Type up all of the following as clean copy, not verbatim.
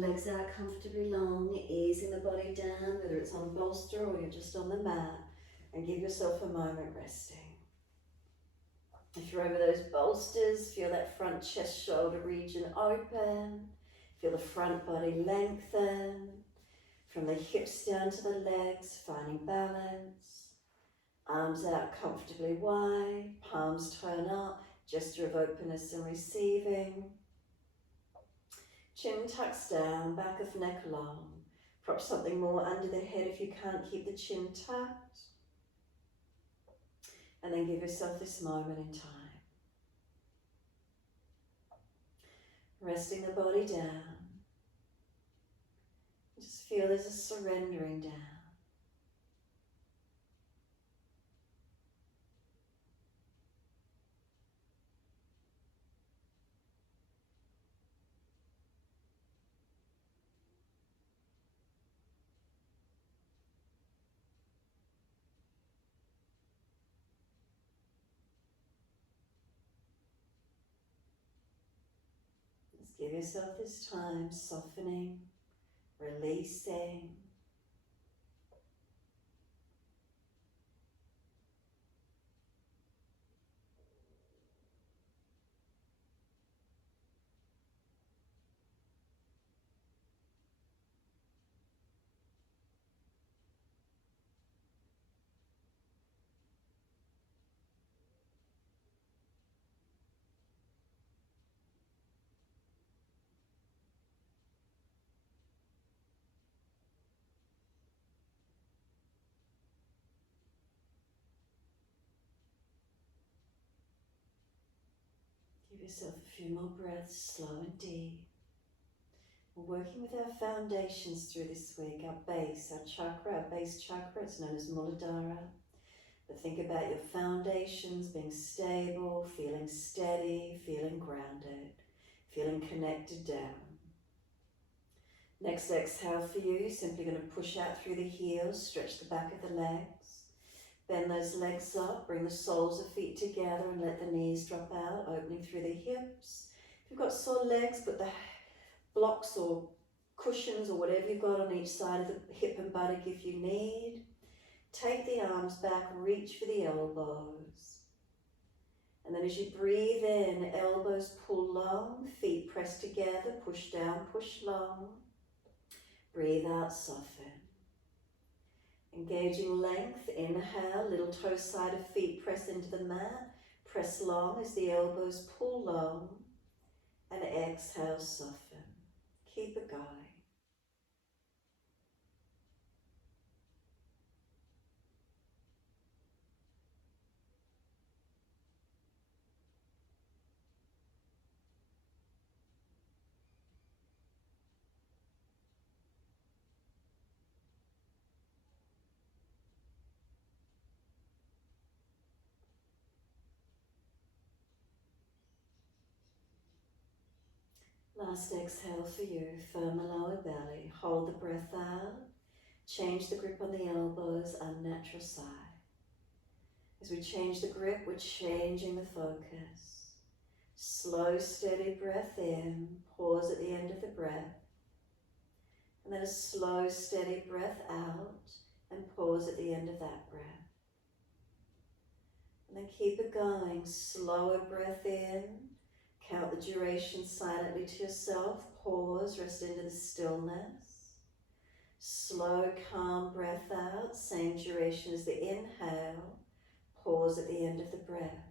Legs out comfortably long, easing the body down, whether it's on a bolster or you're just on the mat, and give yourself a moment resting. If you're over those bolsters, feel that front chest shoulder region open, feel the front body lengthen, from the hips down to the legs, finding balance. Arms out comfortably wide, palms turn up, gesture of openness and receiving. Chin tucks down, back of neck long. Prop something more under the head if you can't keep the chin tucked. And then give yourself this moment in time. Resting the body down. Just feel there's a surrendering down. Just give yourself this time, softening, releasing. Give yourself a few more breaths, slow and deep. We're working with our foundations through this week, our base, our chakra, our base chakra, it's known as Muladhara. But think about your foundations being stable, feeling steady, feeling grounded, feeling connected down. Next exhale for you, you're simply going to push out through the heels, stretch the back of the legs. Bend those legs up, bring the soles of feet together and let the knees drop out, opening through the hips. If you've got sore legs, put the blocks or cushions or whatever you've got on each side of the hip and buttock if you need. Take the arms back, reach for the elbows. And then as you breathe in, elbows pull long, feet press together, push down, push long. Breathe out, soften. Engaging length, inhale, little toe side of feet press into the mat. Press long as the elbows pull long. And exhale, soften. Keep it going. Last exhale for you, firm the lower belly, hold the breath out, change the grip on the elbows, unnatural side. As we change the grip, we're changing the focus. Slow, steady breath in, pause at the end of the breath, and then a slow, steady breath out, and pause at the end of that breath. And then keep it going, slower breath in, count the duration silently to yourself, pause, rest into the stillness. Slow, calm breath out, same duration as the inhale, pause at the end of the breath.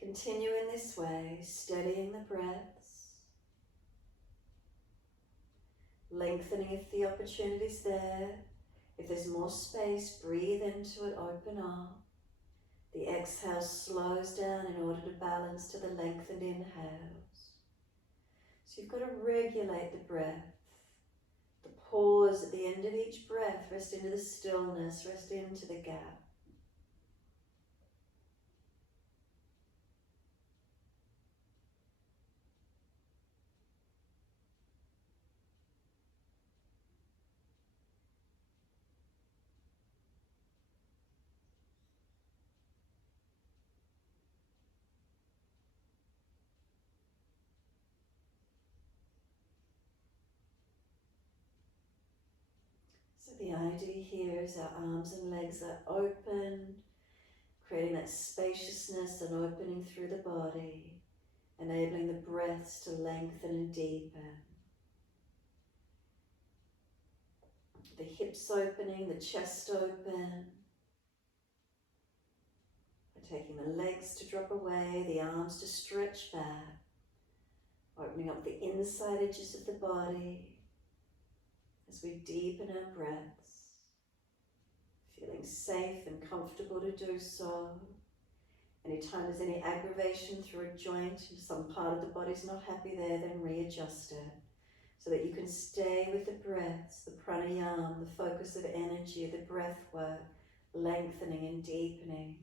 Continue in this way, steadying the breaths, lengthening if the opportunity is there. If there's more space, breathe into it, open up. The exhale slows down in order to balance to the lengthened inhales. So you've got to regulate the breath. The pause at the end of each breath, rest into the stillness, rest into the gap. idea here is our arms and legs are open, creating that spaciousness and opening through the body, enabling the breaths to lengthen and deepen. The hips opening, the chest open. Taking the legs to drop away, the arms to stretch back, opening up the inside edges of the body as we deepen our breaths, feeling safe and comfortable to do so. Anytime there's any aggravation through a joint, and some part of the body's not happy there, then readjust it so that you can stay with the breaths, the pranayama, the focus of energy, the breath work, lengthening and deepening.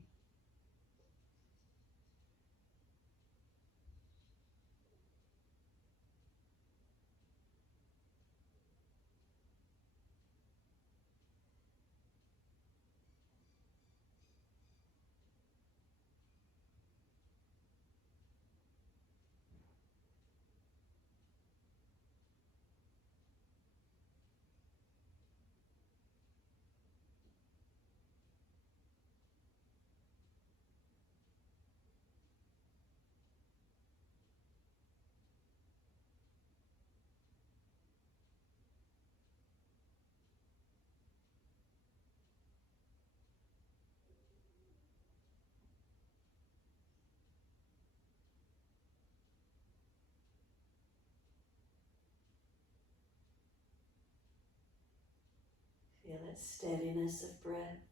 Feel that steadiness of breath.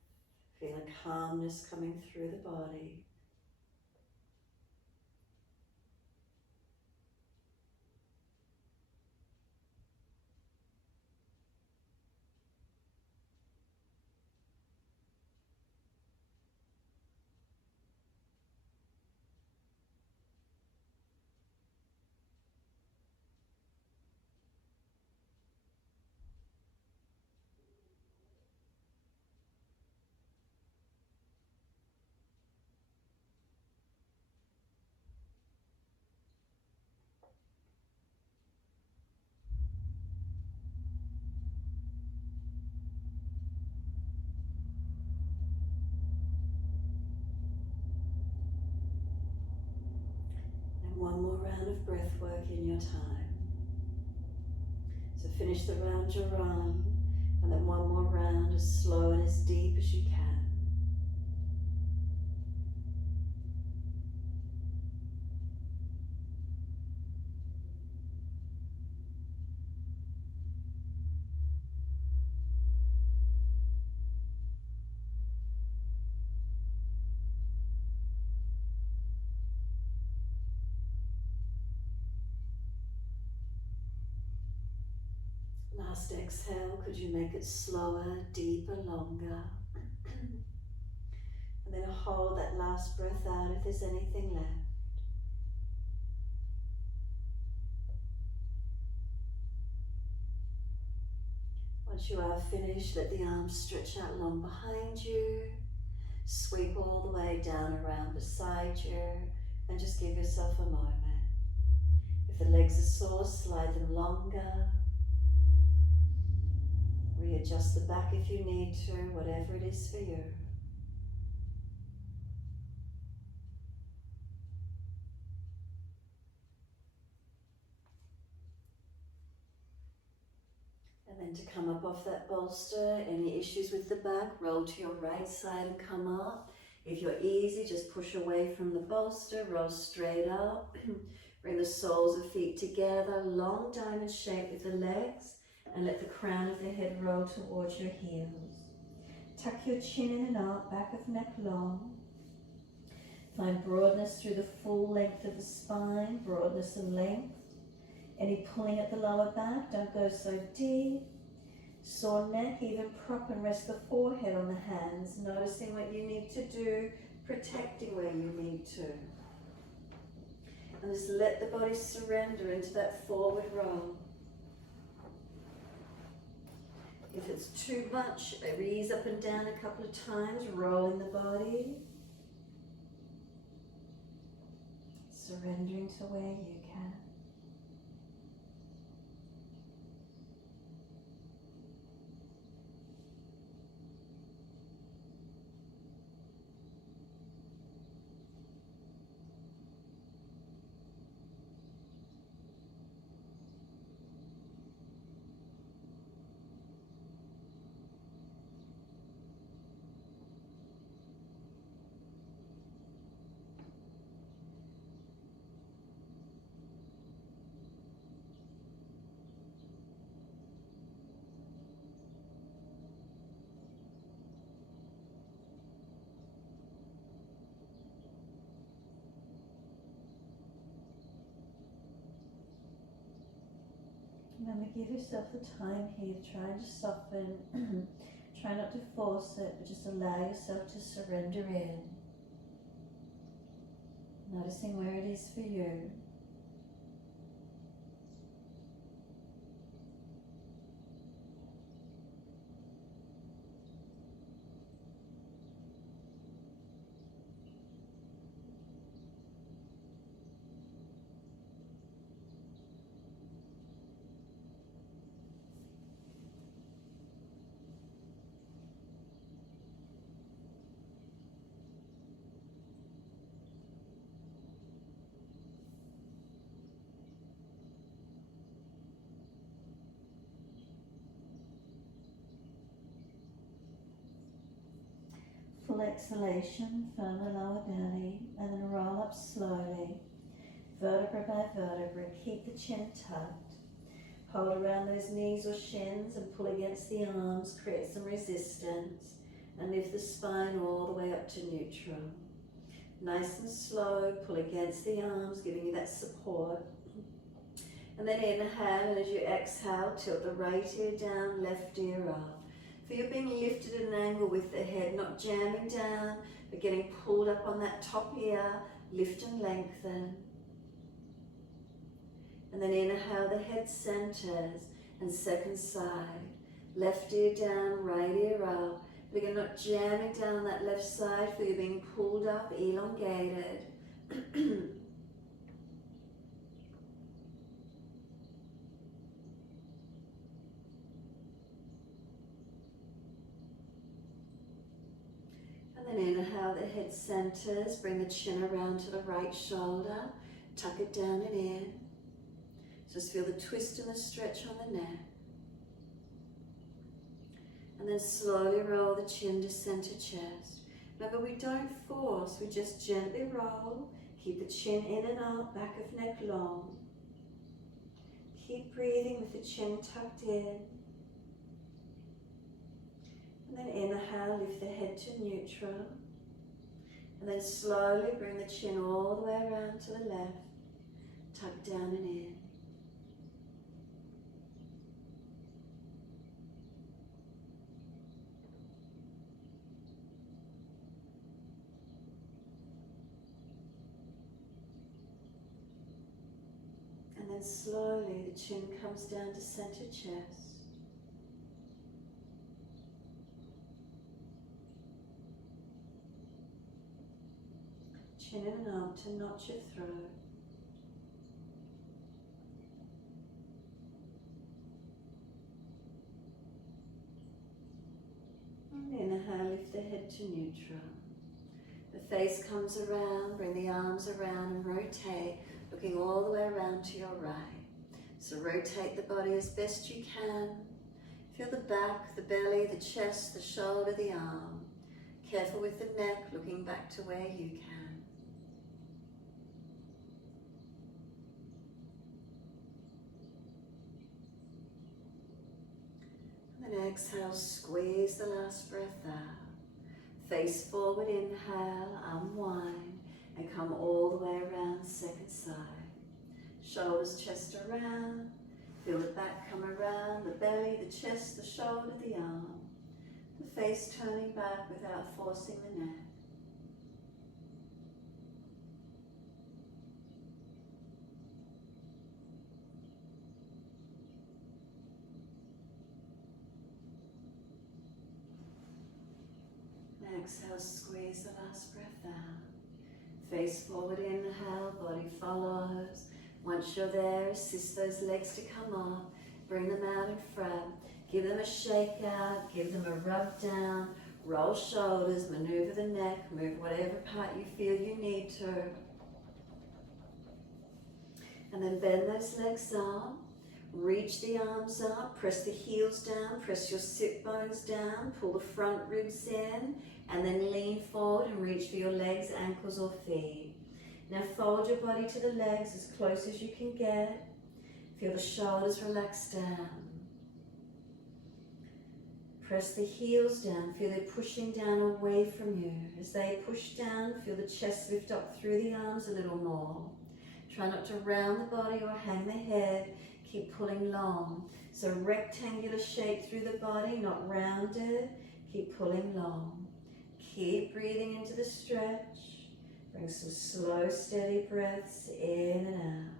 Feel a calmness coming through the body. One more round of breath work in your time. So finish the round you're on, and then one more round as slow and as deep as you can. Last exhale, could you make it slower, deeper, longer? And then hold that last breath out if there's anything left. Once you are finished, let the arms stretch out long behind you. Sweep all the way down around beside you and just give yourself a moment. If the legs are sore, slide them longer. Readjust the back if you need to, whatever it is for you. And then to come up off that bolster, any issues with the back, roll to your right side and come up. If you're easy, just push away from the bolster, roll straight up. Bring the soles of feet together, long diamond shape with the legs, and let the crown of the head roll towards your heels. Tuck your chin in and up, back of neck long. Find broadness through the full length of the spine, broadness and length. Any pulling at the lower back, don't go so deep. Sore neck, even prop and rest the forehead on the hands, noticing what you need to do, protecting where you need to. And just let the body surrender into that forward roll. If it's too much, ease up and down a couple of times, rolling the body. Surrendering to where you can. Remember, give yourself the time here, trying to soften, try not to force it, but just allow yourself to surrender in. Noticing where it is for you. Full exhalation, firm the lower belly, and then roll up slowly, vertebra by vertebra. Keep the chin tucked. Hold around those knees or shins and pull against the arms, create some resistance, and lift the spine all the way up to neutral. Nice and slow, pull against the arms, giving you that support. And then inhale, and as you exhale, tilt the right ear down, left ear up. Feel being lifted at an angle with the head, not jamming down, but getting pulled up on that top ear, lift and lengthen. And then inhale, the head centers, and second side. Left ear down, right ear up. But again, not jamming down that left side, feel you being pulled up, elongated. And then inhale, the head centers, bring the chin around to the right shoulder, tuck it down and in. Just feel the twist and the stretch on the neck. And then slowly roll the chin to center chest. Remember, we don't force, we just gently roll. Keep the chin in and out, back of neck long. Keep breathing with the chin tucked in. And then inhale, lift the head to neutral. And then slowly bring the chin all the way around to the left. Tuck down and in. And then slowly the chin comes down to center chest. Chin in and up to notch your throat. And inhale, lift the head to neutral. The face comes around, bring the arms around and rotate, looking all the way around to your right. So rotate the body as best you can. Feel the back, the belly, the chest, the shoulder, the arm. Careful with the neck, looking back to where you can. And then exhale, squeeze the last breath out. Face forward, inhale, unwind, and come all the way around, second side. Shoulders, chest around. Feel the back come around, the belly, the chest, the shoulder, the arm. The face turning back without forcing the neck. Exhale, squeeze the last breath out. Face forward, inhale, body follows. Once you're there, assist those legs to come up. Bring them out in front. Give them a shake out, give them a rub down. Roll shoulders, maneuver the neck, move whatever part you feel you need to. And then bend those legs up. Reach the arms up, press the heels down, press your sit bones down, pull the front ribs in, and then lean forward and reach for your legs, ankles or feet. Now fold your body to the legs as close as you can get. Feel the shoulders relax down. Press the heels down, feel it pushing down away from you. As they push down, feel the chest lift up through the arms a little more. Try not to round the body or hang the head. Keep pulling long. So rectangular shape through the body, not rounded. Keep pulling long. Keep breathing into the stretch. Bring some slow, steady breaths in and out.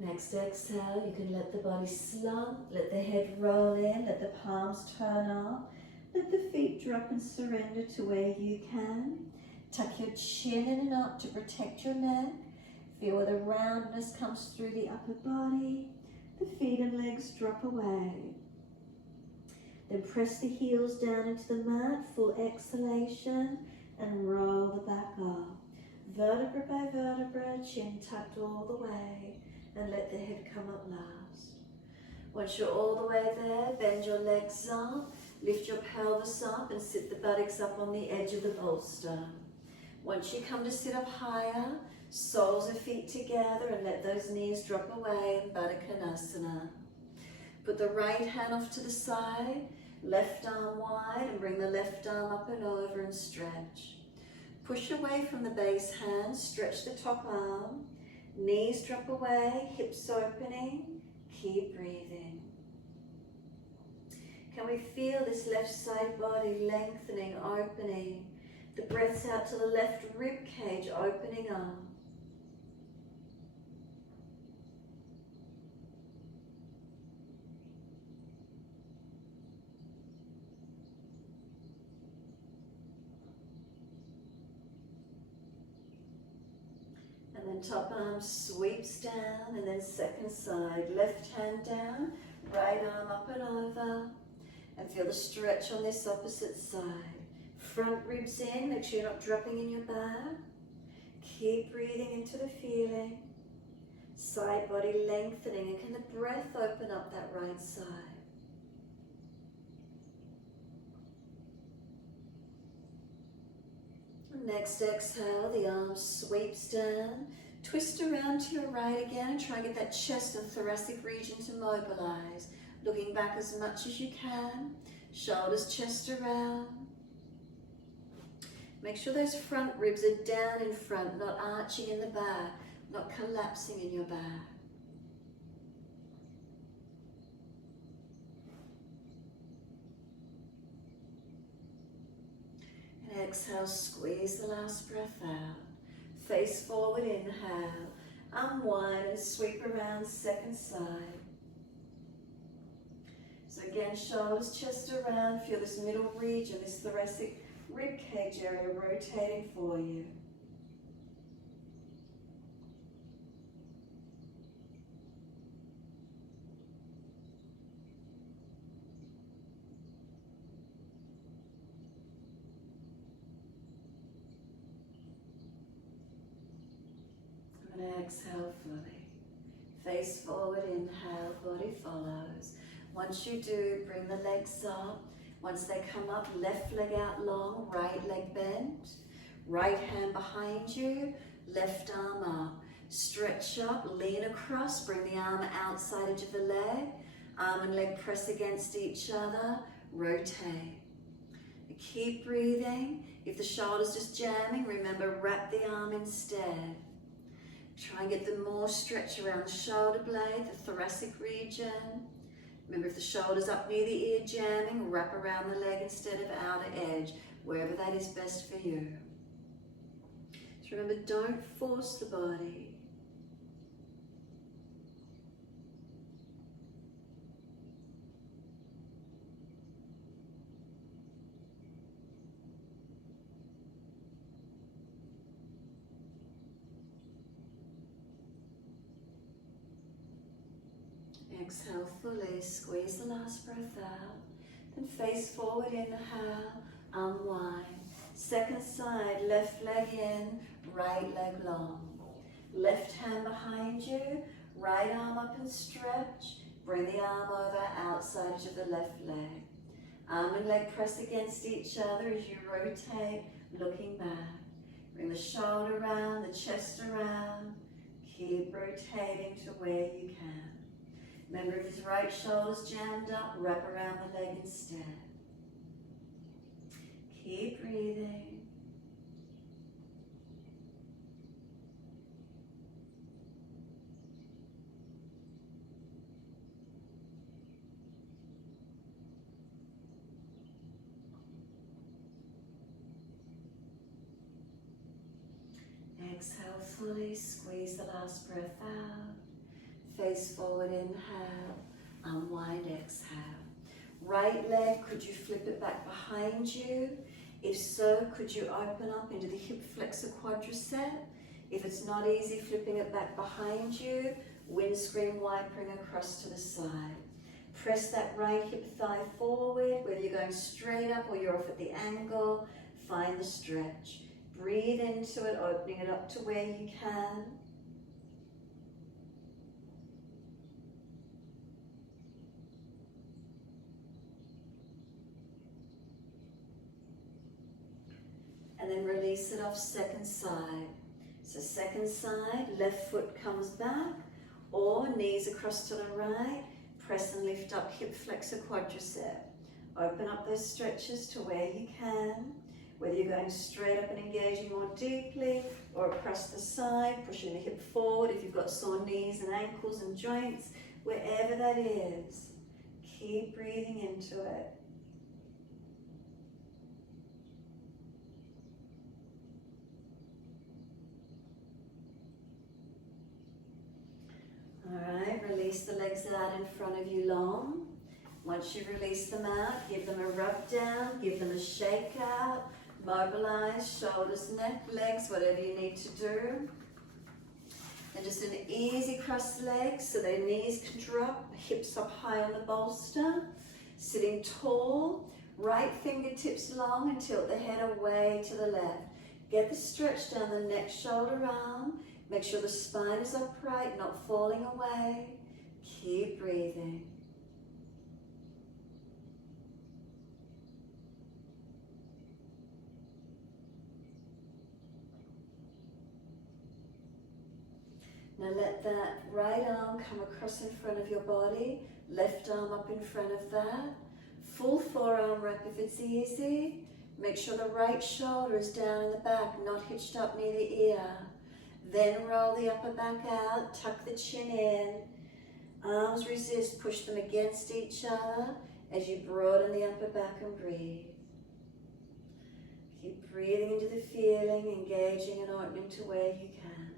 Next exhale, you can let the body slump, let the head roll in, let the palms turn up, let the feet drop and surrender to where you can. Tuck your chin in and up to protect your neck. Feel where the roundness comes through the upper body. The feet and legs drop away. Then press the heels down into the mat, full exhalation, and roll the back up. Vertebra by vertebra, chin tucked all the way, and let the head come up last. Once you're all the way there, bend your legs up, lift your pelvis up, and sit the buttocks up on the edge of the bolster. Once you come to sit up higher, soles of feet together and let those knees drop away in Baddha Konasana. Put the right hand off to the side, left arm wide, and bring the left arm up and over and stretch. Push away from the base hand, stretch the top arm, knees drop away, hips opening, keep breathing. Can we feel this left side body lengthening, opening? The breath's out to the left rib cage, opening up. And then top arm sweeps down, and then second side, left hand down, right arm up and over, and feel the stretch on this opposite side. Front ribs in, make sure you're not dropping in your back. Keep breathing into the feeling. Side body lengthening, and can the breath open up that right side? Next exhale, the arm sweeps down. Twist around to your right again and try and get that chest and thoracic region to mobilize. Looking back as much as you can. Shoulders, chest around. Make sure those front ribs are down in front, not arching in the back, not collapsing in your back. And exhale, squeeze the last breath out. Face forward, inhale. Unwind and sweep around second side. So again, shoulders, chest around. Feel this middle region, this thoracic rib cage area rotating for you. And exhale fully. Face forward, inhale, body follows. Once you do, bring the legs up. Once they come up, left leg out long, right leg bent. Right hand behind you, left arm up. Stretch up, lean across, bring the arm outside edge of the leg. Arm and leg press against each other, rotate. Keep breathing. If the shoulder's just jamming, remember, wrap the arm instead. Try and get the more stretch around the shoulder blade, the thoracic region. Remember, if the shoulder's up near the ear jamming, wrap around the leg instead of outer edge, wherever that is best for you. So remember, don't force the body. Exhale fully, squeeze the last breath out. Then face forward, inhale, unwind. Second side, left leg in, right leg long. Left hand behind you, right arm up and stretch. Bring the arm over outside edge of the left leg. Arm and leg press against each other as you rotate, looking back. Bring the shoulder around, the chest around. Keep rotating to where you can. Remember, if his right shoulder's jammed up, wrap around the leg instead. Keep breathing. Exhale fully, squeeze the last breath out. Face forward, inhale, unwind, exhale. Right leg, could you flip it back behind you? If so, could you open up into the hip flexor quadricep? If it's not easy flipping it back behind you, windscreen wipering across to the side. Press that right hip thigh forward, whether you're going straight up or you're off at the angle, find the stretch. Breathe into it, opening it up to where you can. And then release it off second side. So second side, left foot comes back, or knees across to the right, press and lift up hip flexor quadricep. Open up those stretches to where you can, whether you're going straight up and engaging more deeply, or across the side, pushing the hip forward if you've got sore knees and ankles and joints, wherever that is. Keep breathing into it. Alright, release the legs out in front of you long. Once you release them out, give them a rub down, give them a shake out, mobilize, shoulders, neck, legs, whatever you need to do. And just an easy cross legs so their knees can drop, hips up high on the bolster. Sitting tall, right fingertips long and tilt the head away to the left. Get the stretch down the neck, shoulder, arm. Make sure the spine is upright, not falling away. Keep breathing. Now let that right arm come across in front of your body, left arm up in front of that. Full forearm wrap if it's easy. Make sure the right shoulder is down in the back, not hitched up near the ear. Then roll the upper back out, tuck the chin in. Arms resist, push them against each other as you broaden the upper back and breathe. Keep breathing into the feeling, engaging and opening to where you can.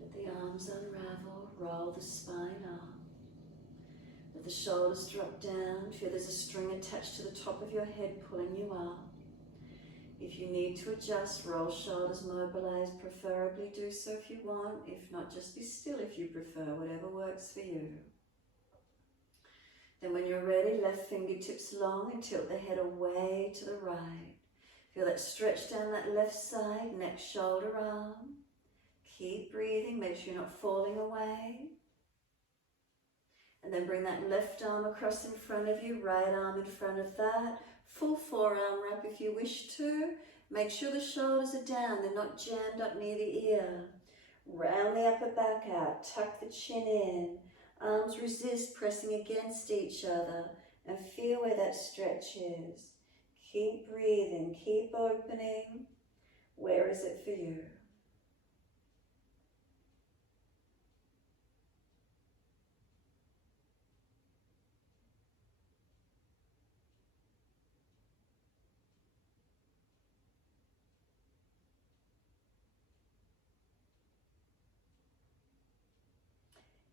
Let the arms unravel, roll the spine up. Let the shoulders drop down. Feel there's a string attached to the top of your head pulling you up. If you need to adjust, roll shoulders, mobilize, preferably do so if you want. If not, just be still if you prefer, whatever works for you. Then when you're ready, left fingertips long and tilt the head away to the right. Feel that stretch down that left side, neck, shoulder, arm. Keep breathing, make sure you're not falling away. And then bring that left arm across in front of you, right arm in front of that. Full forearm wrap if you wish to. Make sure the shoulders are down, they're not jammed up near the ear. Round the upper back out, tuck the chin in. Arms resist, pressing against each other. And feel where that stretch is. Keep breathing, keep opening. Where is it for you?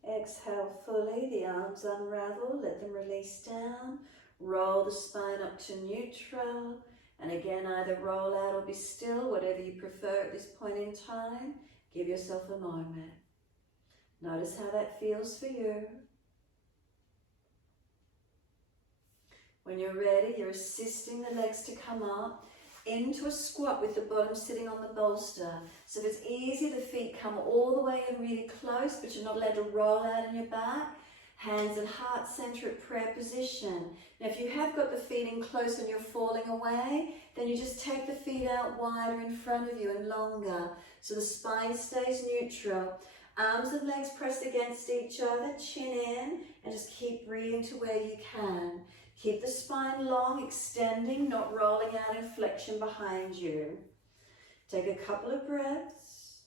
Exhale fully, the arms unravel, let them release down. Roll the spine up to neutral. And again, either roll out or be still, whatever you prefer at this point in time. Give yourself a moment. Notice how that feels for you. When you're ready, you're assisting the legs to come up into a squat with the bottom sitting on the bolster. So if it's easy, the feet come all the way in really close, but you're not allowed to roll out in your back. Hands and heart center at prayer position. Now if you have got the feet in close and you're falling away, then you just take the feet out wider in front of you and longer. So the spine stays neutral. Arms and legs press against each other, chin in, and just keep breathing to where you can. Keep the spine long, extending, not rolling out in flexion behind you. Take a couple of breaths.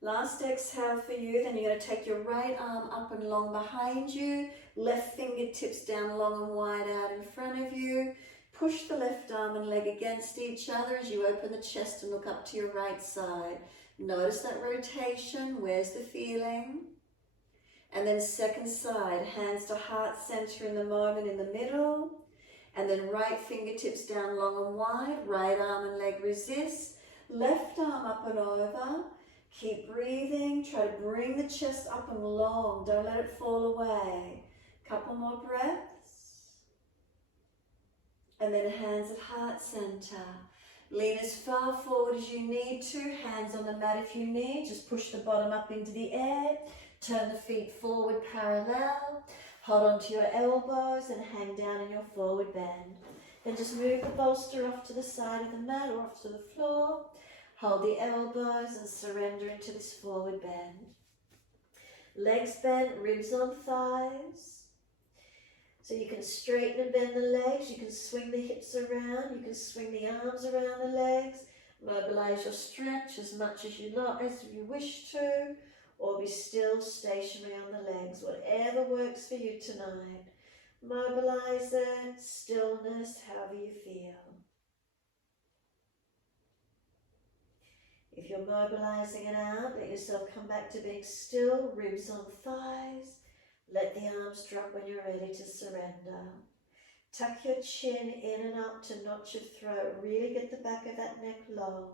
Last exhale for you, then you're going to take your right arm up and long behind you, left fingertips down long and wide out in front of you. Push the left arm and leg against each other as you open the chest and look up to your right side. Notice that rotation, where's the feeling? And then second side, hands to heart center in the moment in the middle. And then right fingertips down long and wide, right arm and leg resist. Left arm up and over. Keep breathing, try to bring the chest up and long, don't let it fall away. Couple more breaths. And then hands at heart center. Lean as far forward as you need to, hands on the mat if you need, just push the bottom up into the air, turn the feet forward parallel, hold onto your elbows and hang down in your forward bend. Then just move the bolster off to the side of the mat or off to the floor, hold the elbows and surrender into this forward bend. Legs bent, ribs on thighs. So you can straighten and bend the legs, you can swing the hips around, you can swing the arms around the legs, mobilize your stretch as much as you like, as you wish to, or be still stationary on the legs, whatever works for you tonight. Mobilize it, stillness, however you feel. If you're mobilizing it out, let yourself come back to being still, ribs on thighs. Let the arms drop when you're ready to surrender. Tuck your chin in and up to notch your throat. Really get the back of that neck long.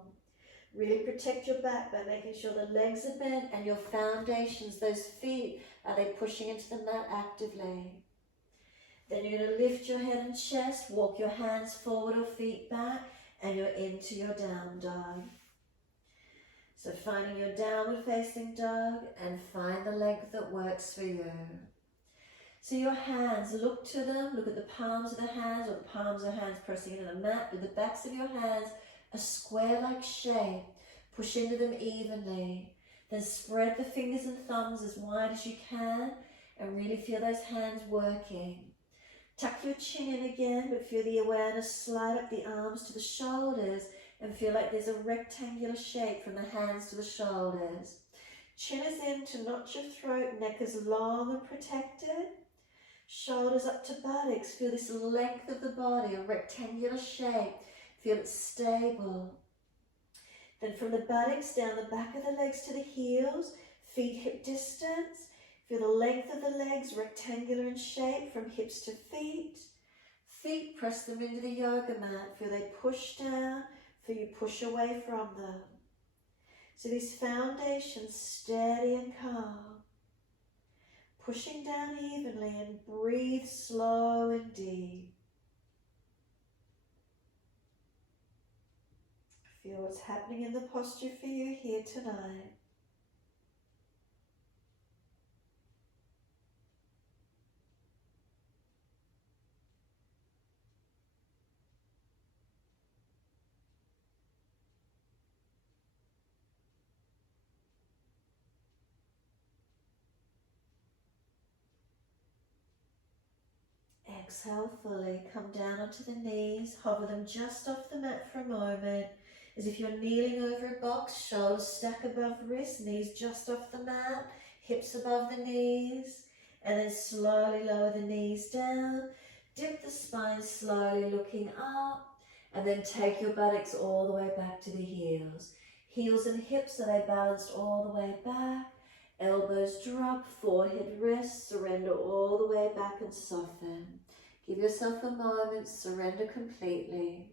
Really protect your back by making sure the legs are bent and your foundations, those feet, are they pushing into the mat actively. Then you're going to lift your head and chest, walk your hands forward or feet back, and you're into your down dog. So finding your downward facing dog and find the length that works for you. So your hands, look to them, look at the palms of the hands or the palms of hands pressing into the mat with the backs of your hands, a square-like shape. Push into them evenly. Then spread the fingers and thumbs as wide as you can and really feel those hands working. Tuck your chin in again, but feel the awareness slide up the arms to the shoulders and feel like there's a rectangular shape from the hands to the shoulders. Chin is in to notch your throat, neck is long and protected. Shoulders up to buttocks, feel this length of the body, a rectangular shape. Feel it stable. Then from the buttocks down the back of the legs to the heels, feet hip distance. Feel the length of the legs, rectangular in shape from hips to feet. Feet, press them into the yoga mat. Feel they push down. Feel you push away from them. So these foundations steady and calm. Pushing down evenly and breathe slow and deep. Feel what's happening in the posture for you here tonight. Exhale fully, come down onto the knees, hover them just off the mat for a moment, as if you're kneeling over a box, shoulders stack above wrists, knees just off the mat, hips above the knees, and then slowly lower the knees down, dip the spine slowly looking up, and then take your buttocks all the way back to the heels. Heels and hips, are they balanced all the way back? Elbows drop, forehead rests, surrender all the way back and soften. Give yourself a moment, surrender completely.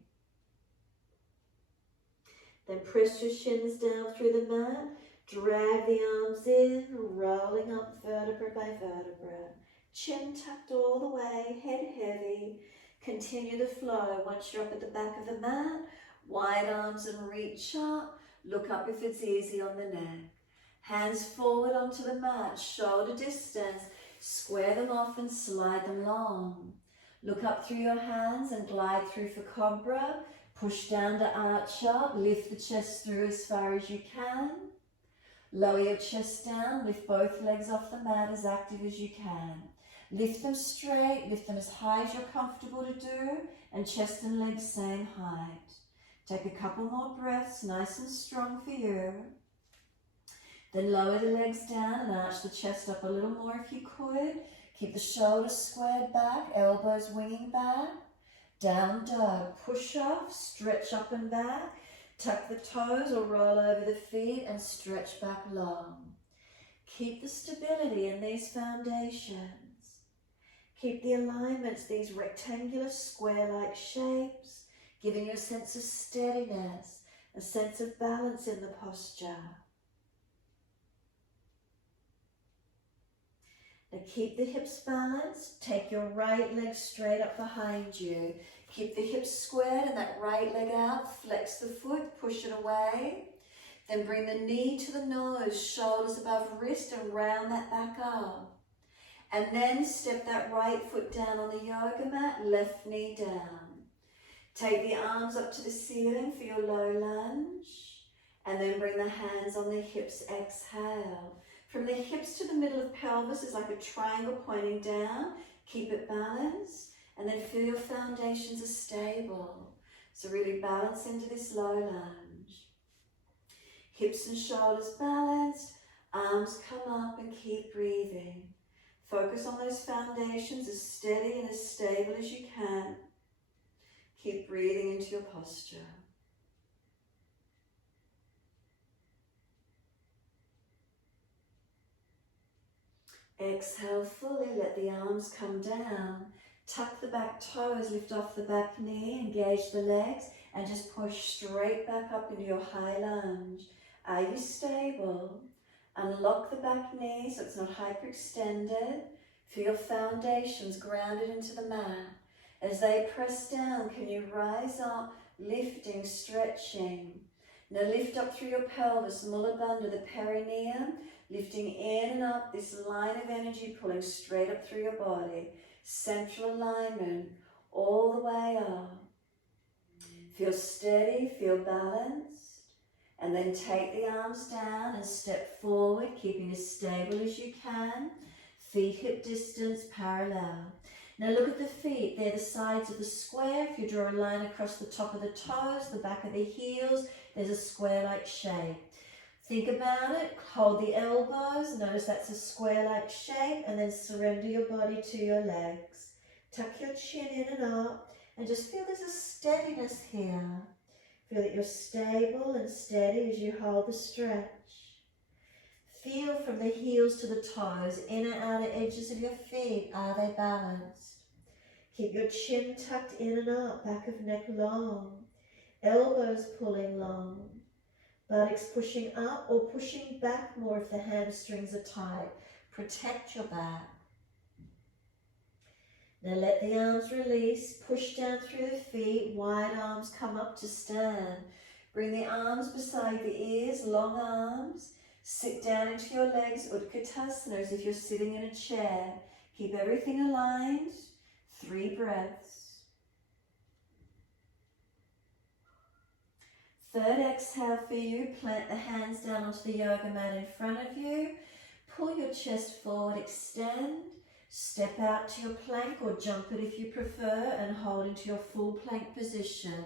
Then press your shins down through the mat, drag the arms in, rolling up vertebra by vertebra. Chin tucked all the way, head heavy. Continue the flow. Once you're up at the back of the mat, wide arms and reach up. Look up if it's easy on the neck. Hands forward onto the mat, shoulder distance. Square them off and slide them long. Look up through your hands and glide through for Cobra. Push down to arch up. Lift the chest through as far as you can. Lower your chest down. Lift both legs off the mat as active as you can. Lift them straight. Lift them as high as you're comfortable to do. And chest and legs same height. Take a couple more breaths, nice and strong for you. Then lower the legs down and arch the chest up a little more if you could. Keep the shoulders squared back, elbows winging back. Down dog, push off, stretch up and back. Tuck the toes or roll over the feet and stretch back long. Keep the stability in these foundations. Keep the alignments, these rectangular square-like shapes, giving you a sense of steadiness, a sense of balance in the posture. Now keep the hips balanced. Take your right leg straight up behind you. Keep the hips squared and that right leg out. Flex the foot, push it away. Then bring the knee to the nose, shoulders above wrist, and round that back up. And then step that right foot down on the yoga mat, left knee down. Take the arms up to the ceiling for your low lunge. And then bring the hands on the hips, exhale. From the hips to the middle of pelvis is like a triangle pointing down. Keep it balanced. And then feel your foundations are stable. So really balance into this low lunge. Hips and shoulders balanced. Arms come up and keep breathing. Focus on those foundations as steady and as stable as you can. Keep breathing into your posture. Exhale fully, let the arms come down. Tuck the back toes, lift off the back knee, engage the legs, and just push straight back up into your high lunge. Are you stable? Unlock the back knee so it's not hyperextended. Feel foundations grounded into the mat. As they press down, can you rise up, lifting, stretching. Now lift up through your pelvis, Mula Bandha, the perineum, lifting in and up, this line of energy pulling straight up through your body. Central alignment, all the way up. Feel steady, feel balanced. And then take the arms down and step forward, keeping as stable as you can. Feet hip distance parallel. Now look at the feet, they're the sides of the square. If you draw a line across the top of the toes, the back of the heels, there's a square-like shape. Think about it, hold the elbows, notice that's a square-like shape, and then surrender your body to your legs. Tuck your chin in and up, and just feel there's a steadiness here. Feel that you're stable and steady as you hold the stretch. Feel from the heels to the toes, inner outer edges of your feet, are they balanced? Keep your chin tucked in and up, back of neck long, elbows pulling long, buttocks pushing up or pushing back more if the hamstrings are tight. Protect your back. Now let the arms release, push down through the feet, wide arms come up to stand. Bring the arms beside the ears, long arms. Sit down into your legs, Utkatasana, as if you're sitting in a chair. Keep everything aligned. 3 breaths. Third exhale for you, plant the hands down onto the yoga mat in front of you. Pull your chest forward, extend. Step out to your plank or jump it if you prefer and hold into your full plank position.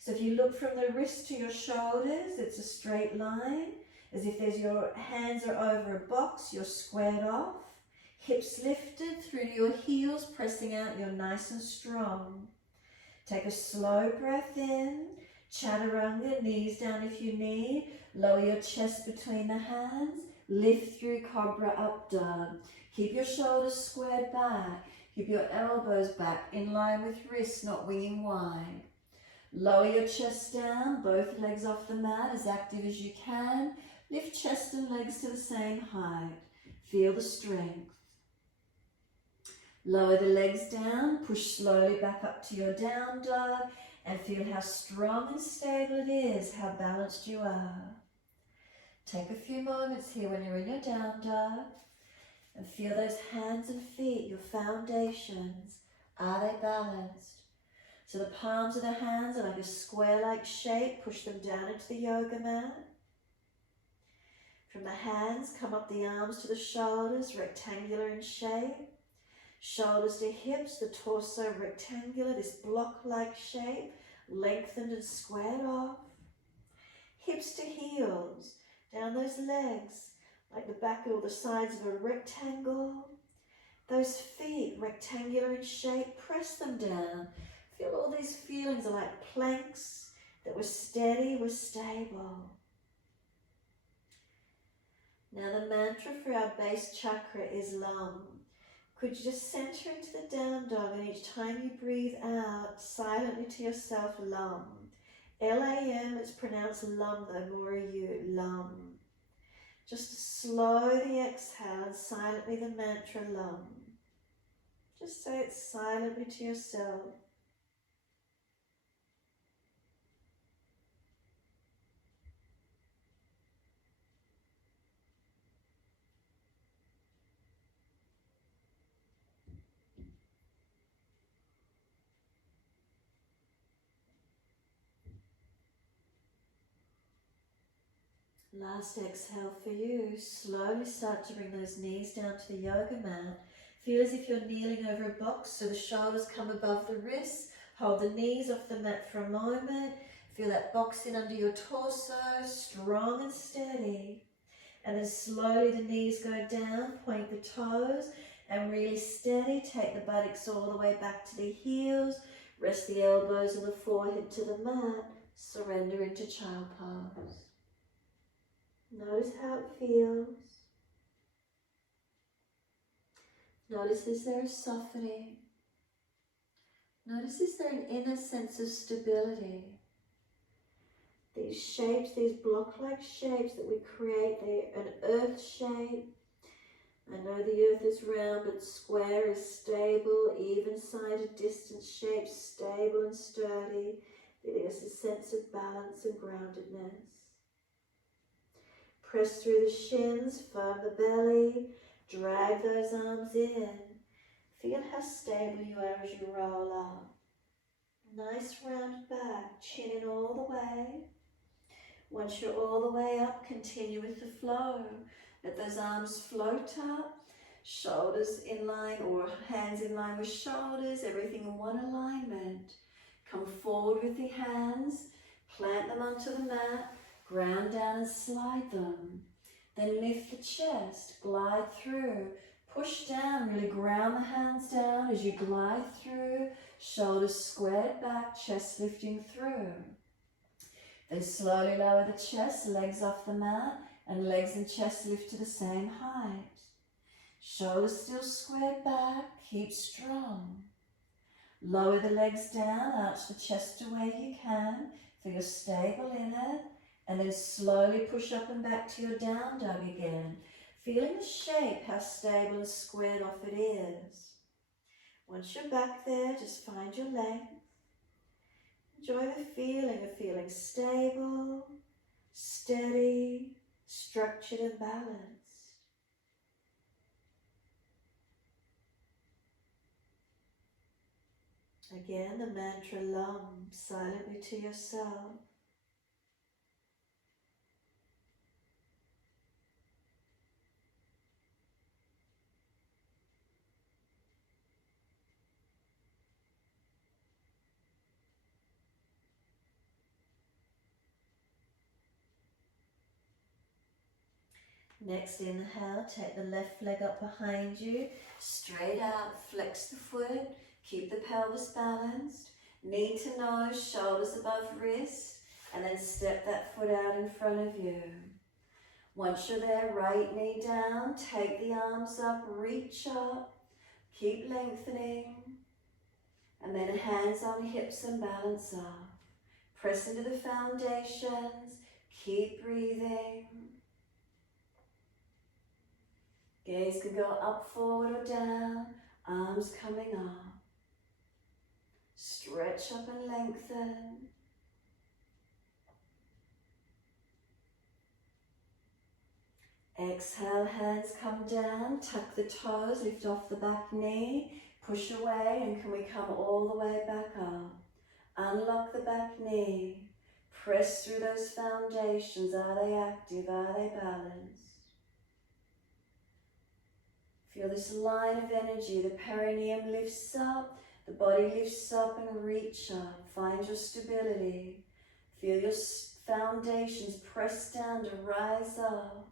So if you look from the wrist to your shoulders, it's a straight line. As if your hands are over a box, you're squared off. Hips lifted through to your heels, pressing out, you're nice and strong. Take a slow breath in. Chaturanga, knees down if you need. Lower your chest between the hands. Lift through Cobra, up dog. Keep your shoulders squared back. Keep your elbows back in line with wrists, not winging wide. Lower your chest down, both legs off the mat, as active as you can. Lift chest and legs to the same height. Feel the strength. Lower the legs down, push slowly back up to your down dog, and feel how strong and stable it is, how balanced you are. Take a few moments here when you're in your down dog, and feel those hands and feet, your foundations. Are they balanced? So the palms of the hands are like a square-like shape. Push them down into the yoga mat. From the hands, come up the arms to the shoulders, rectangular in shape. Shoulders to hips, the torso rectangular, this block-like shape, lengthened and squared off. Hips to heels, down those legs, like the back or the sides of a rectangle. Those feet, rectangular in shape, press them down. Feel all these feelings are like planks that were steady, were stable. Now the mantra for our base chakra is Lunge. Could you just center into the down dog, and each time you breathe out, silently to yourself, Lunge. L-A-M, it's pronounced lum though, more you, Lunge. Just slow the exhale and silently the mantra Lunge. Just say it silently to yourself. Last exhale for you. Slowly start to bring those knees down to the yoga mat. Feel as if you're kneeling over a box, so the shoulders come above the wrists. Hold the knees off the mat for a moment. Feel that box in under your torso, strong and steady. And then slowly the knees go down, point the toes, and really steady. Take the buttocks all the way back to the heels. Rest the elbows and the forehead to the mat. Surrender into child pose. Notice how it feels. Notice, is there a softening? Notice, is there an inner sense of stability? These shapes, these block-like shapes that we create, they're an earth shape. I know the earth is round, but square is stable, even-sided distance shapes, stable and sturdy, giving us a sense of balance and groundedness. Press through the shins, firm the belly, drag those arms in. Feel how stable you are as you roll up. Nice round back, chin in all the way. Once you're all the way up, continue with the flow. Let those arms float up, shoulders in line or hands in line with shoulders, everything in one alignment. Come forward with the hands, plant them onto the mat, ground down and slide them. Then lift the chest, glide through, push down, really ground the hands down as you glide through, shoulders squared back, chest lifting through. Then slowly lower the chest, legs off the mat, and legs and chest lift to the same height. Shoulders still squared back, keep strong. Lower the legs down, arch the chest to where you can, feel stable in it. And then slowly push up and back to your down dog again. Feeling the shape, how stable and squared off it is. Once you're back there, just find your length. Enjoy the feeling of feeling stable, steady, structured and balanced. Again, the mantra Lunge, silently to yourself. Next inhale, take the left leg up behind you, straight out, flex the foot, keep the pelvis balanced, knee to nose, shoulders above wrist, and then step that foot out in front of you. Once you're there, right knee down, take the arms up, reach up, Keep lengthening. And then hands on hips and balance up. Press into the foundations. Keep breathing. Gaze can go up, forward or down. Arms coming up. Stretch up and lengthen. Exhale, hands come down. Tuck the toes, lift off the back knee. Push away, and can we come all the way back up? Unlock the back knee. Press through those foundations. Are they active? Are they balanced? Feel this line of energy. The perineum lifts up. The body lifts up and reach up. Find your stability. Feel your foundations press down to rise up.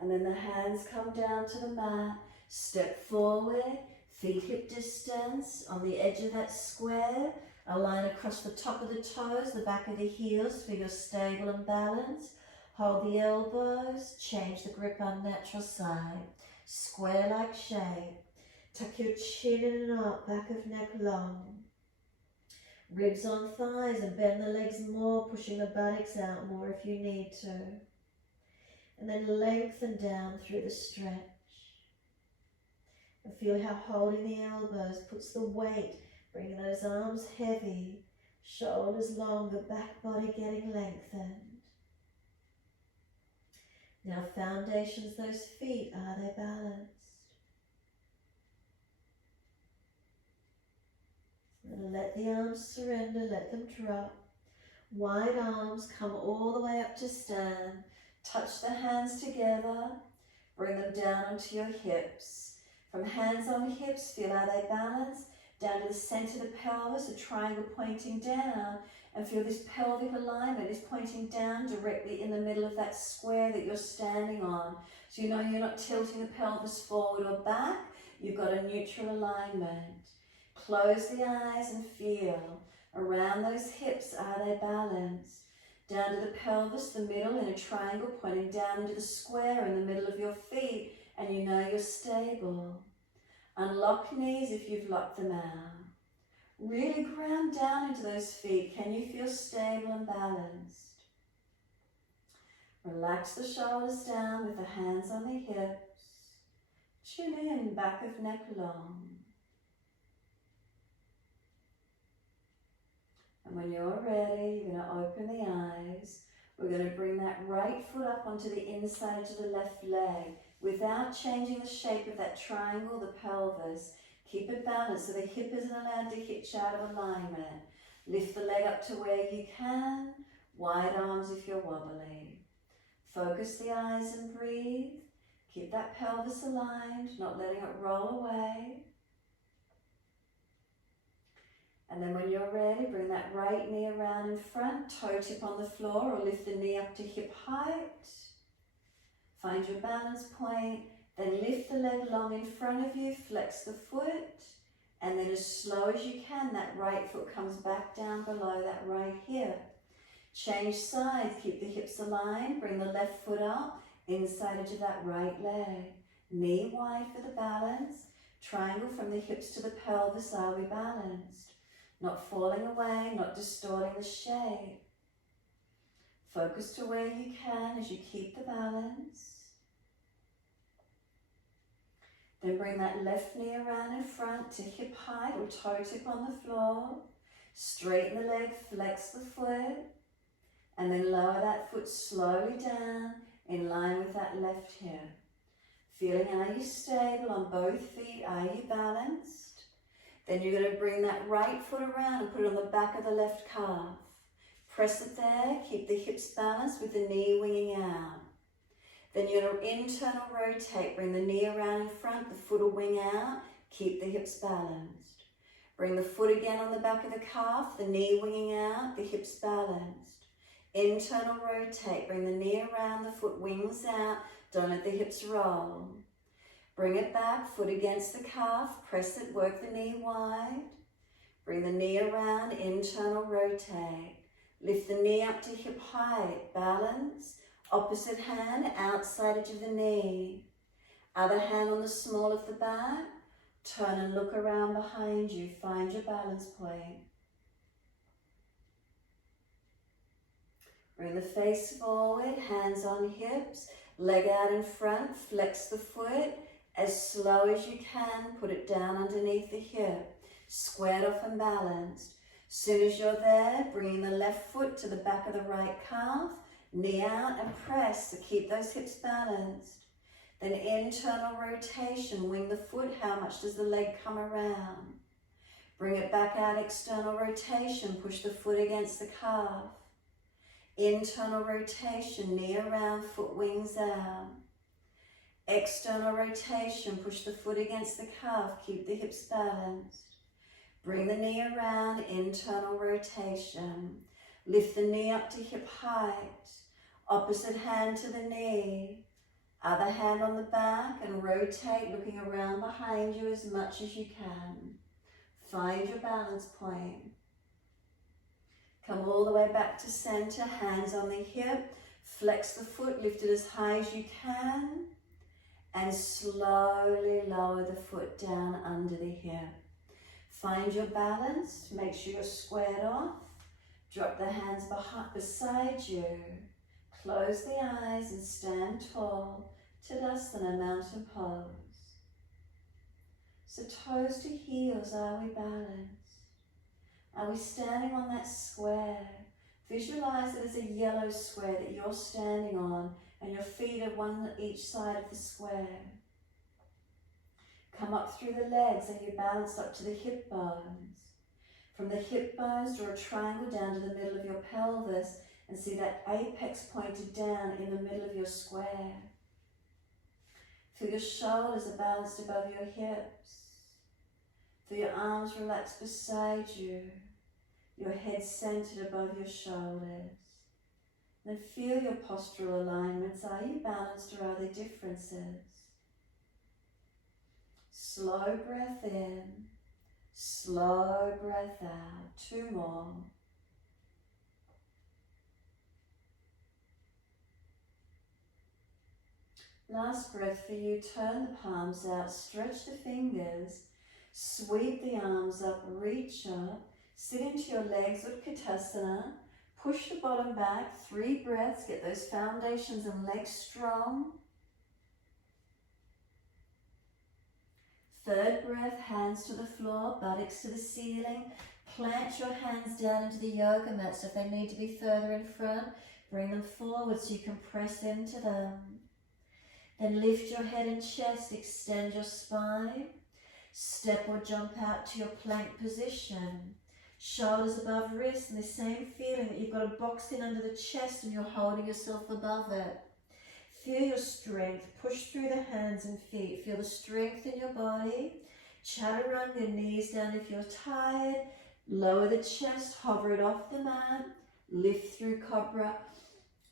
And then the hands come down to the mat. Step forward, feet hip distance on the edge of that square. A line across the top of the toes, the back of the heels. Feel you're stable and balanced. Hold the elbows, change the grip on natural side. Square-like shape. Tuck your chin in and up, back of neck long. Ribs on thighs and bend the legs more, pushing the buttocks out more if you need to. And then lengthen down through the stretch. And feel how holding the elbows puts the weight, bringing those arms heavy, shoulders longer, back body getting lengthened. Now foundations, those feet, are they balanced? And let the arms surrender, let them drop. Wide arms, come all the way up to stand. Touch the hands together, bring them down onto your hips. From hands on hips, feel how they balance, down to the center of the pelvis, a triangle pointing down, and feel this pelvic alignment is pointing down directly in the middle of that square that you're standing on. So you know you're not tilting the pelvis forward or back, you've got a neutral alignment. Close the eyes and feel around those hips, are they balanced? Down to the pelvis, the middle in a triangle, pointing down into the square in the middle of your feet, and you know you're stable. Unlock knees if you've locked them out. Really ground down into those feet. Can you feel stable and balanced? Relax the shoulders down with the hands on the hips. Chin in, back of neck long. And when you're ready, you're going to open the eyes. We're going to bring that right foot up onto the inside of the left leg without changing the shape of that triangle, the pelvis. Keep it balanced so the hip isn't allowed to hitch out of alignment. Lift the leg up to where you can. Wide arms if you're wobbly. Focus the eyes and breathe. Keep that pelvis aligned, not letting it roll away. And then when you're ready, bring that right knee around in front, toe tip on the floor, or lift the knee up to hip height. Find your balance point, then lift the leg long in front of you, flex the foot, and then as slow as you can, that right foot comes back down below that right hip. Change sides, keep the hips aligned, bring the left foot up, inside edge of that right leg. Knee wide for the balance, triangle from the hips to the pelvis, are we balanced? Not falling away, not distorting the shape. Focus to where you can as you keep the balance. Then bring that left knee around in front to hip height or toe tip on the floor. Straighten the leg, flex the foot, and then lower that foot slowly down in line with that left hip. Feeling, are you stable on both feet? Are you balanced? Then you're going to bring that right foot around and put it on the back of the left calf. Press it there, keep the hips balanced with the knee winging out. Then you're going to internal rotate, bring the knee around in front, the foot will wing out, keep the hips balanced. Bring the foot again on the back of the calf, the knee winging out, the hips balanced. Internal rotate, bring the knee around, the foot wings out, don't let the hips roll. Bring it back, foot against the calf, press it, work the knee wide. Bring the knee around, internal rotate. Lift the knee up to hip height, balance. Opposite hand, outside edge of the knee. Other hand on the small of the back. Turn and look around behind you. Find your balance point. Bring the face forward, hands on hips, leg out in front, flex the foot. As slow as you can, put it down underneath the hip. Squared off and balanced. Soon as you're there, bringing the left foot to the back of the right calf, knee out and press, so keep those hips balanced. Then internal rotation, wing the foot, how much does the leg come around? Bring it back out, external rotation, push the foot against the calf. Internal rotation, knee around, foot wings out. External rotation, push the foot against the calf, keep the hips balanced. Bring the knee around, internal rotation. Lift the knee up to hip height. Opposite hand to the knee. Other hand on the back and rotate, looking around behind you as much as you can. Find your balance point. Come all the way back to center, hands on the hip. Flex the foot, lift it as high as you can. And slowly lower the foot down under the hip. Find your balance, make sure you're squared off. Drop the hands beside you. Close the eyes and stand tall, Tadasana, mountain pose. So toes to heels, are we balanced? Are we standing on that square? Visualize it as a yellow square that you're standing on and your feet are one each side of the square. Come up through the legs and you balance up to the hip bones. From the hip bones, draw a triangle down to the middle of your pelvis and see that apex pointed down in the middle of your square. Feel your shoulders are balanced above your hips. Feel your arms relaxed beside you. Your head centered above your shoulders. Then feel your postural alignments. Are you balanced or are there differences? Slow breath in, slow breath out. 2 more. Last breath for you. Turn the palms out, stretch the fingers, sweep the arms up, reach up, sit into your legs, Utkatasana, push the bottom back, 3 breaths, get those foundations and legs strong. 3rd breath, hands to the floor, buttocks to the ceiling. Plant your hands down into the yoga mat, so if they need to be further in front, bring them forward so you can press into them. Then lift your head and chest, extend your spine. Step or jump out to your plank position. Shoulders above wrists, and the same feeling that you've got a box in under the chest and you're holding yourself above it. Feel your strength, push through the hands and feet. Feel the strength in your body. Chaturanga, knees down if you're tired. Lower the chest, hover it off the mat. Lift through Cobra,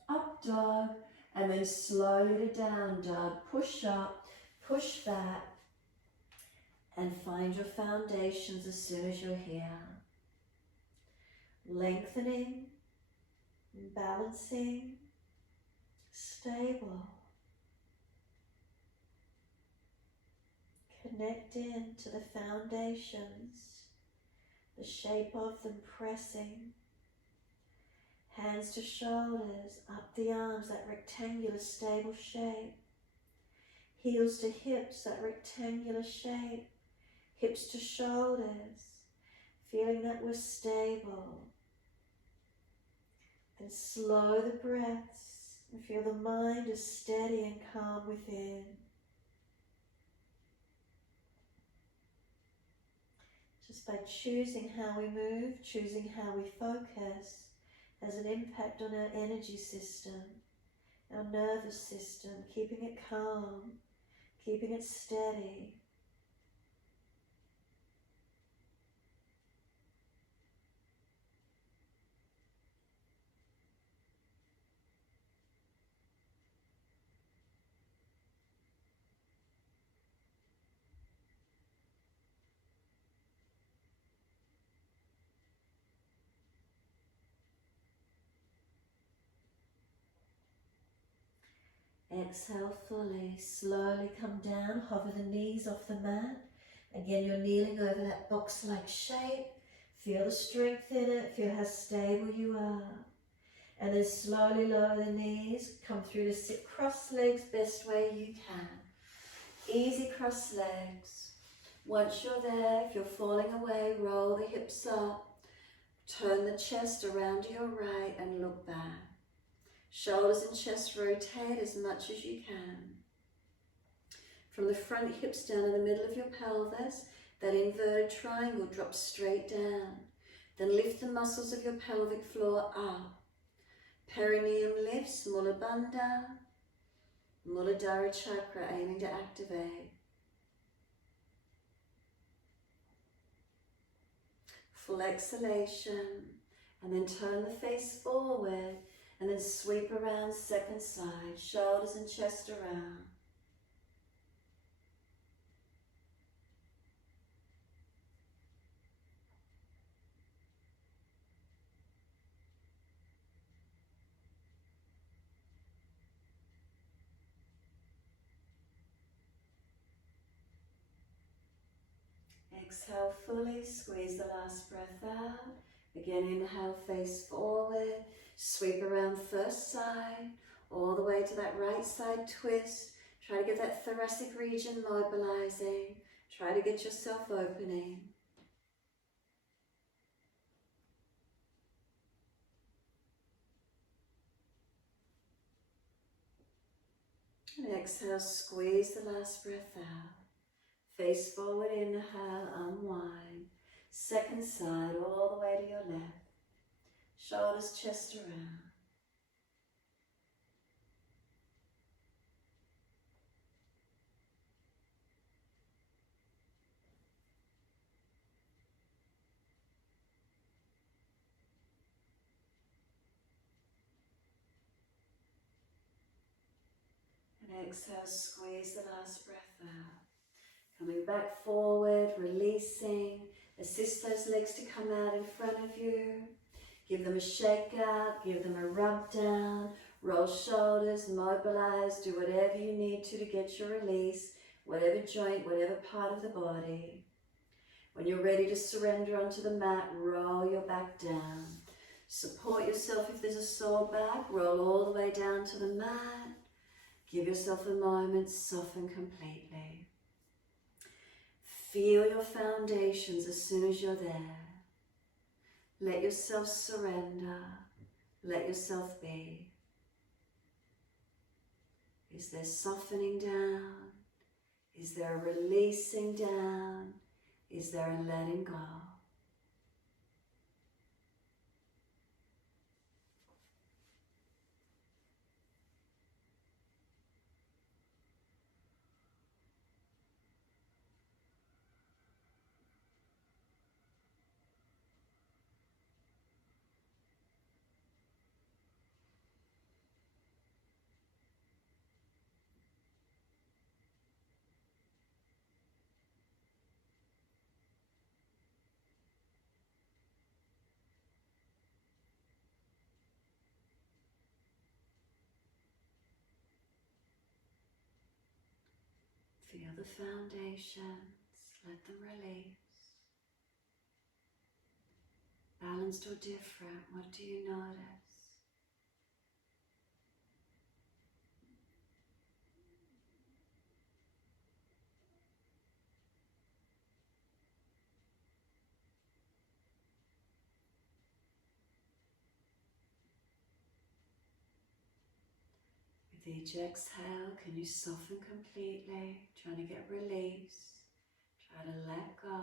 up dog, and then slowly to down dog. Push up, push back, and find your foundations as soon as you're here. Lengthening, balancing, stable. Connect in to the foundations, the shape of them pressing. Hands to shoulders, up the arms, that rectangular stable shape. Heels to hips, that rectangular shape. Hips to shoulders, feeling that we're stable. Then slow the breaths and feel the mind is steady and calm within. Just by choosing how we move, choosing how we focus, has an impact on our energy system, our nervous system, keeping it calm, keeping it steady. Exhale fully. Slowly come down. Hover the knees off the mat. Again, you're kneeling over that box-like shape. Feel the strength in it. Feel how stable you are. And then slowly lower the knees. Come through to sit cross legs best way you can. Easy cross legs. Once you're there, if you're falling away, roll the hips up. Turn the chest around to your right and look back. Shoulders and chest rotate as much as you can. From the front hips down in the middle of your pelvis, that inverted triangle drops straight down. Then lift the muscles of your pelvic floor up. Perineum lifts, Mula Bandha, Muladhara Chakra aiming to activate. Full exhalation, and then turn the face forward, and then sweep around second side, shoulders and chest around. Exhale fully, squeeze the last breath out. Again, inhale, face forward, sweep around first side, all the way to that right side twist. Try to get that thoracic region mobilizing. Try to get yourself opening. And exhale, squeeze the last breath out. Face forward, inhale, unwind. Second side, all the way to your left. Shoulders, chest around. And exhale, squeeze the last breath out. Coming back forward, releasing. Assist those legs to come out in front of you. Give them a shake out, give them a rub down. Roll shoulders, mobilize, do whatever you need to get your release. Whatever joint, whatever part of the body. When you're ready to surrender onto the mat, roll your back down. Support yourself if there's a sore back. Roll all the way down to the mat. Give yourself a moment, soften completely. Feel your foundations as soon as you're there. Let yourself surrender. Let yourself be. Is there softening down? Is there a releasing down? Is there a letting go? Feel the foundations, let them release. Balanced or different, what do you notice? With each exhale, can you soften completely, trying to get release, try to let go.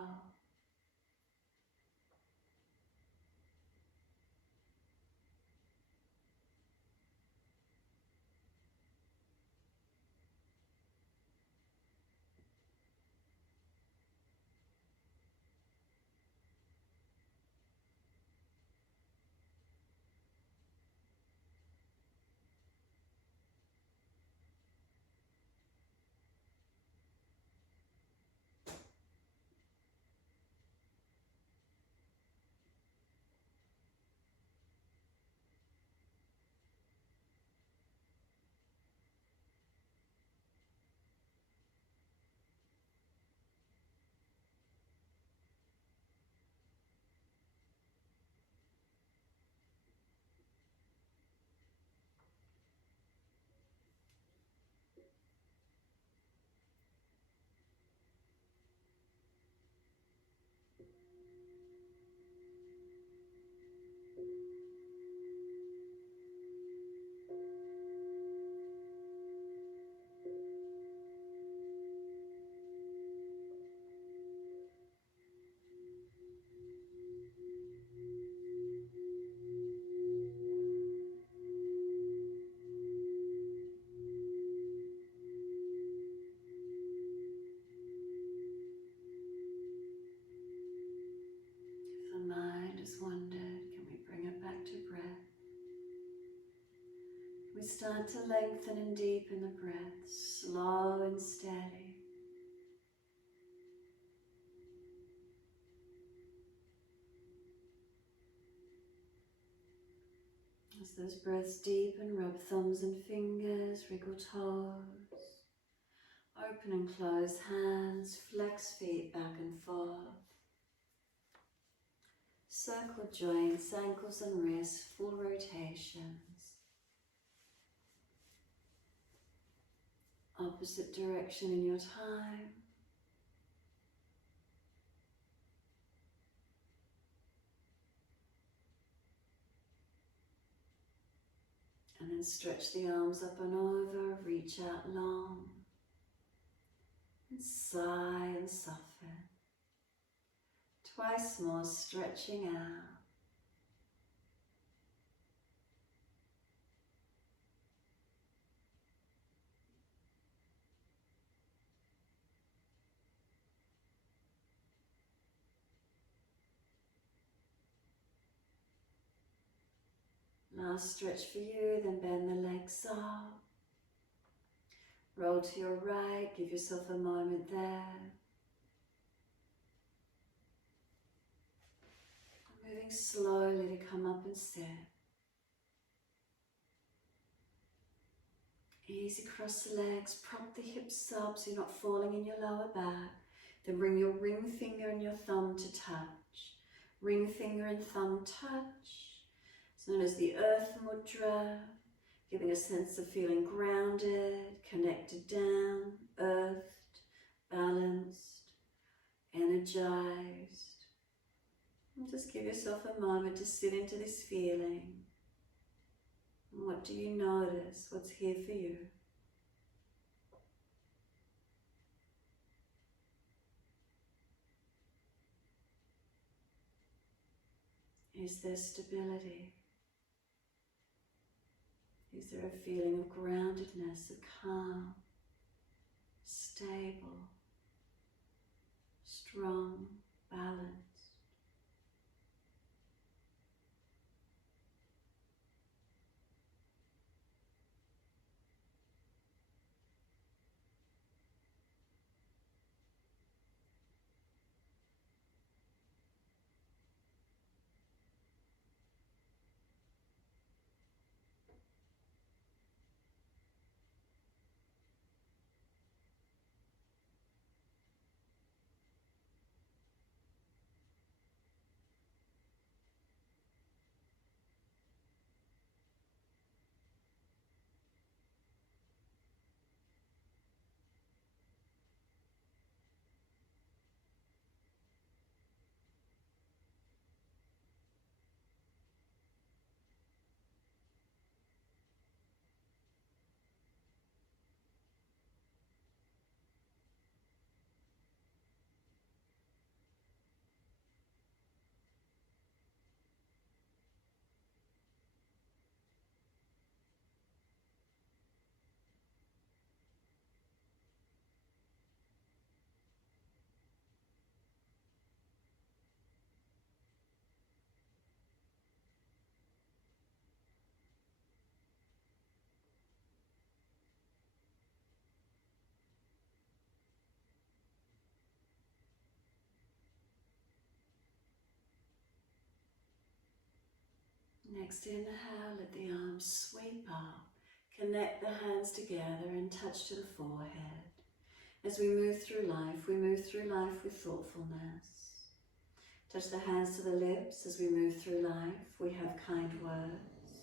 We start to lengthen and deepen the breath, slow and steady. As those breaths deepen, rub thumbs and fingers, wriggle toes, open and close hands, flex feet back and forth. Circle joints, ankles and wrists, full rotations. Opposite direction in your time. And then stretch the arms up and over, reach out long. And sigh and soften. Twice more, stretching out. Last stretch for you, then bend the legs up. Roll to your right, give yourself a moment there. Moving slowly to come up and sit. Easy cross the legs, prop the hips up so you're not falling in your lower back. Then bring your ring finger and your thumb to touch. Ring finger and thumb touch. It's known as the Earth Mudra, giving a sense of feeling grounded, connected down, earthed, balanced, energized. And just give yourself a moment to sit into this feeling. And what do you notice? What's here for you? Is there stability? Is there a feeling of groundedness, of calm, stable, strong, balanced? Next inhale, let the arms sweep up. Connect the hands together and touch to the forehead. As we move through life with thoughtfulness. Touch the hands to the lips. As we move through life, we have kind words.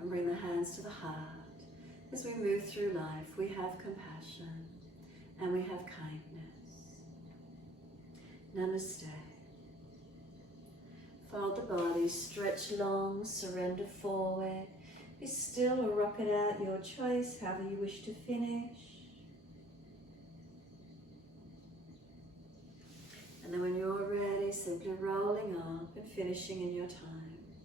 And bring the hands to the heart. As we move through life, we have compassion and we have kindness. Namaste. Fold the body, stretch long, surrender forward. Be still or rock it out, your choice, however you wish to finish. And then when you're ready, simply rolling up and finishing in your time.